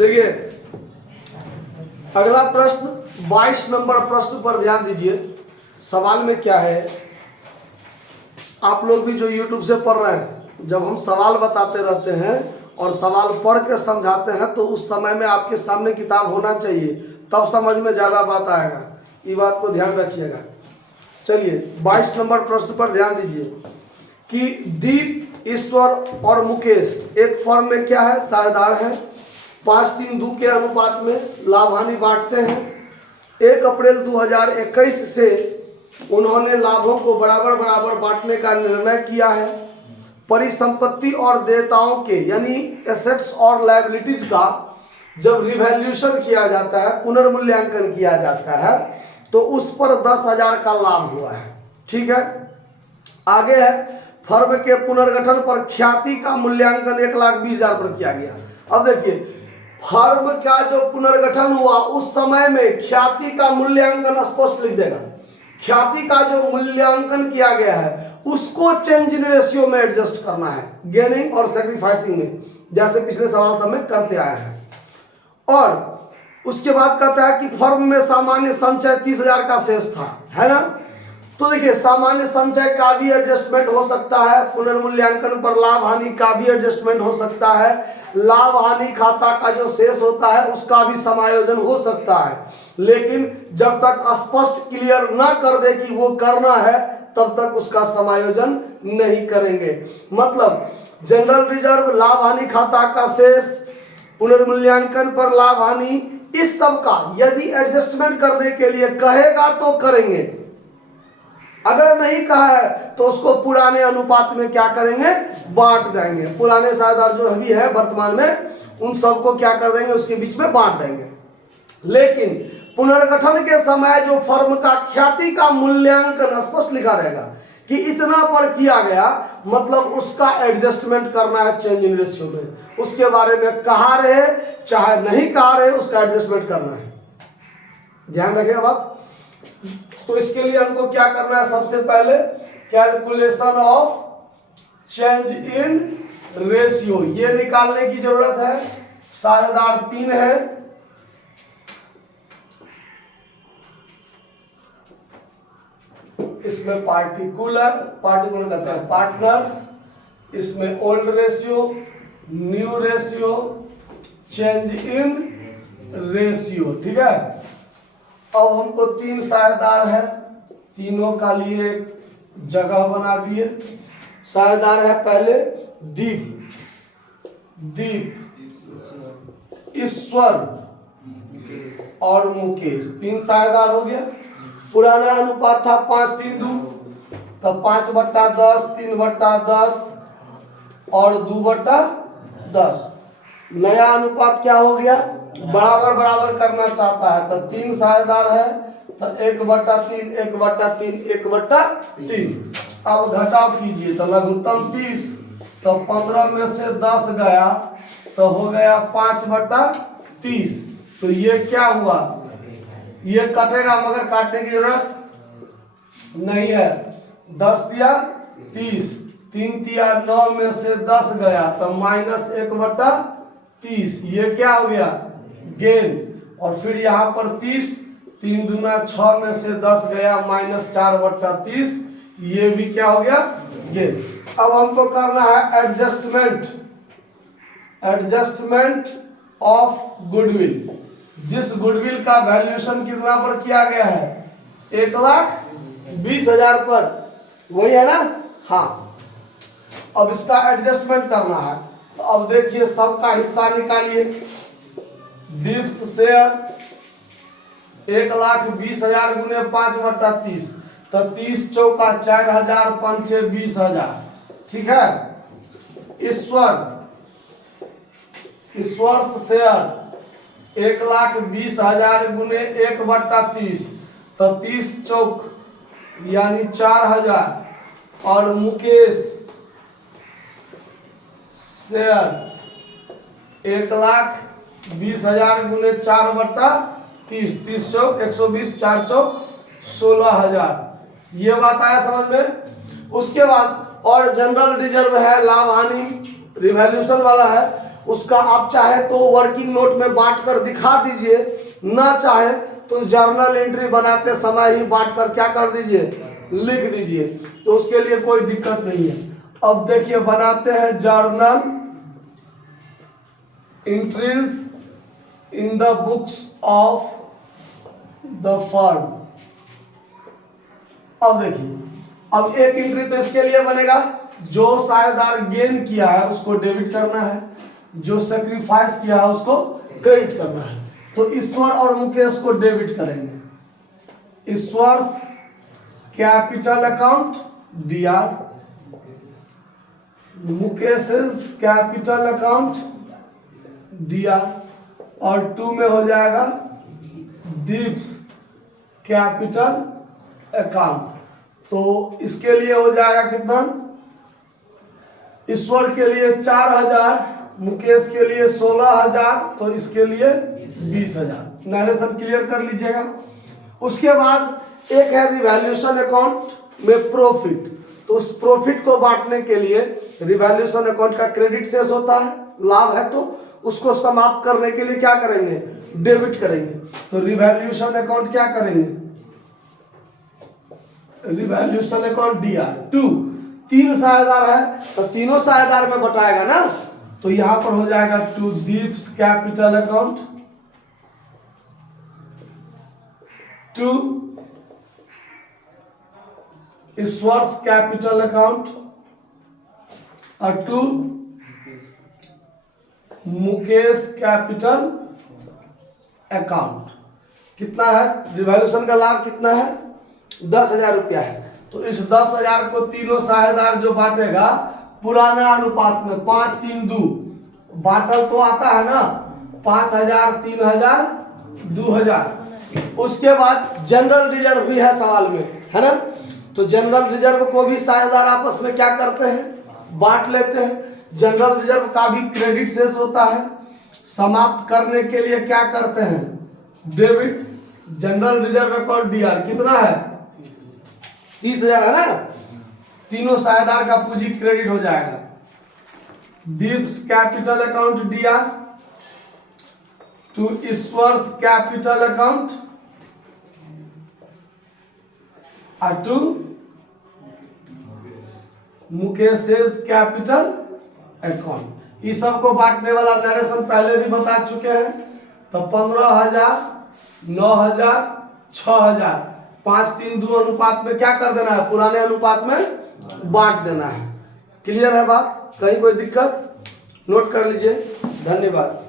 देखिए अगला प्रश्न 22 नंबर प्रश्न पर ध्यान दीजिए। सवाल में क्या है, आप लोग भी जो YouTube से पढ़ रहे हैं, जब हम सवाल बताते रहते हैं और सवाल पढ़ के समझाते हैं तो उस समय में आपके सामने किताब होना चाहिए, तब समझ में ज़्यादा बात आएगा। ये बात को ध्यान रखिएगा। चलिए 22 नंबर प्रश्न पर ध्यान दीजिए कि दीप, ईश्वर और मुकेश एक फर्म में क्या है, साझेदार है। 5-3-2 के अनुपात में लाभ हानि बांटते हैं। 1 अप्रैल 2021 से उन्होंने लाभों को बराबर बराबर बांटने का निर्णय किया है। परिसंपत्ति और देयताओं के यानी एसेट्स और लायबिलिटीज का जब रिवैल्यूएशन किया जाता है, पुनर्मूल्यांकन किया जाता है, तो उस पर 10,000 का लाभ हुआ है। ठीक है, आगे है फर्म के पुनर्गठन पर ख्याति का मूल्यांकन 1,20,000 पर किया गया। अब देखिए फर्म का जो पुनर्गठन हुआ उस समय में ख्याति का मूल्यांकन स्पष्ट लिख देगा। ख्याति का जो मूल्यांकन किया गया है उसको चेंज इन रेशियो में एडजस्ट करना है, गेनिंग और सैक्रिफाइसिंग में, जैसे पिछले सवाल सब में करते आए हैं। और उसके बाद कहता है कि फर्म में सामान्य संचय 30,000 का शेष था, है ना। तो देखिए सामान्य संचय का भी एडजस्टमेंट हो सकता है, पुनर्मूल्यांकन पर लाभ हानि का भी एडजस्टमेंट हो सकता है, लाभ हानि खाता का जो शेष होता है उसका भी समायोजन हो सकता है। लेकिन जब तक स्पष्ट क्लियर ना कर दे कि वो करना है तब तक उसका समायोजन नहीं करेंगे। मतलब जनरल रिजर्व, लाभ हानि खाता का शेष, पुनर्मूल्यांकन पर लाभ हानि, इस सब का यदि एडजस्टमेंट करने के लिए कहेगा तो करेंगे, अगर नहीं कहा है तो उसको पुराने अनुपात में क्या करेंगे, बांट देंगे। पुराने साझेदार जो भी है वर्तमान में उन सबको क्या कर देंगे, उसके बीच में बांट देंगे। लेकिन पुनर्गठन के समय जो फर्म का ख्याति का मूल्यांकन स्पष्ट लिखा रहेगा कि इतना पर किया गया, मतलब उसका एडजस्टमेंट करना है चेंज इन रेशियो में। उसके बारे में कहा रहे चाहे नहीं कहा रहे, उसका एडजस्टमेंट करना है। ध्यान रखिएगा बात। तो इसके लिए हमको क्या करना है, सबसे पहले calculation of change in ratio ये निकालने की जरूरत है। साझेदार 3 है, इसमें पार्टिकुलर कहते हैं पार्टनर्स, इसमें old ratio, new ratio, change in ratio. ठीक है, अब हमको 3 साझेदार है, तीनों का लिए एक जगह बना दिए। साझेदार है पहले दीप, ईश्वर और मुकेश, 3 साझेदार हो गया। पुराना अनुपात था 5-3-2, तब 5/10, 3/10 और 2/10। नया अनुपात क्या हो गया, बराबर बराबर करना चाहता है, तो 3 साझेदार है तो 1/3, 1/3, 1/3। अब घटाव कीजिए तो लघुत्तम 30, तो 15 में से 10 गया तो हो गया 5/30। तो ये क्या हुआ, ये कटेगा मगर काटने की जरूरत नहीं है। 10 दिया 30, 3 दिया 9 में से 10 गया तो -1/30। ये क्या हो गया, गेन। और फिर यहाँ पर 30, 3 दूना 6 में से 10 गया -4/30, ये भी क्या हो गया, गेन। अब हमको करना है एडजस्टमेंट ऑफ गुडविल। जिस गुडविल का वैल्यूएशन कितना पर किया गया है, 1,20,000 पर, वही है ना। हाँ, अब इसका एडजस्टमेंट करना है। तो अब देखिए सबका हिस्सा निकालिए। दीप्स शेयर 1,20,000 गुने 5/30, तो 30 चौका 4,000, 5 20,000। ठीक है, ईश्वर शेयर 1,20,000 गुने 1/30, तो 30 चौक यानी 4,000। और मुकेश शेयर 1,20,000 गुने 4/30, 30 चौक 120, 4 चौक 16,000। ये बात आया समझ में। उसके बाद और जनरल रिजर्व है, लाभ हानि रिवैल्यूएशन वाला है, उसका आप चाहे तो वर्किंग नोट में बांट कर दिखा दीजिए, ना चाहे तो जर्नल एंट्री बनाते समय ही बांट कर क्या कर दीजिए, लिख दीजिए, तो उसके लिए कोई दिक्कत नहीं है। अब देखिए बनाते हैं journal entries in the books of the firm. अब देखिए, अब एक एंट्री तो इसके लिए बनेगा, जो साझेदार गेन किया है उसको डेबिट करना है, जो सेक्रीफाइस किया है उसको क्रेडिट करना है। तो ईश्वर और मुकेश को डेबिट करेंगे। Ishwar's capital account DR, Mukesh capital account DR, और 2 में हो जाएगा दीप्स कैपिटल अकाउंट। तो इसके लिए हो जाएगा कितना, ईश्वर के लिए 4000, मुकेश के लिए 16000, तो इसके लिए 20000। नरेशन क्लियर कर लीजिएगा। उसके बाद एक है रिवैल्यूएशन अकाउंट में प्रॉफिट, तो उस प्रॉफिट को बांटने के लिए रिवैल्यूएशन अकाउंट का क्रेडिट शेष होता है, लाभ है तो उसको समाप्त करने के लिए क्या करेंगे, डेबिट करेंगे। तो रिवैल्यूएशन अकाउंट क्या करेंगे, रिवैल्यूएशन अकाउंट DR। 2 3 साझेदार है तो तीनों साझेदार में बटाएगा ना, तो यहां पर हो जाएगा 2 Deep's capital account, 2 Ishwar's capital account, और 2 मुकेश कैपिटल अकाउंट। कितना है, रिवैल्यूएशन का लाभ कितना है, 10,000 रुपया है। तो इस 10,000 को तीनों साझेदार जो बांटेगा पुराना अनुपात में 5-3-2 बांटल तो आता है ना, 5000 3000 2000। उसके बाद जनरल रिजर्व भी है सवाल में, है ना, तो जनरल रिजर्व को भी साझेदार आपस में क्या करते हैं, बांट लेते हैं। जनरल रिजर्व का भी क्रेडिट शेष होता है, समाप्त करने के लिए क्या करते हैं, debit. General reserve account DR कितना है, 30,000 है ना, तीनों साझेदार का पूंजी क्रेडिट हो जाएगा। Deep's capital account DR, 2 Ishwar's capital account, और 2 मुकेश कैपिटल अकाउंट। इस सब को बांटने वाला नरेशन पहले भी बता चुके हैं। तो 15,000 9,000 6,000 5-3-2 अनुपात में क्या कर देना है, पुराने अनुपात में बांट देना है। क्लियर है बात, कहीं कोई दिक्कत, नोट कर लीजिए। धन्यवाद।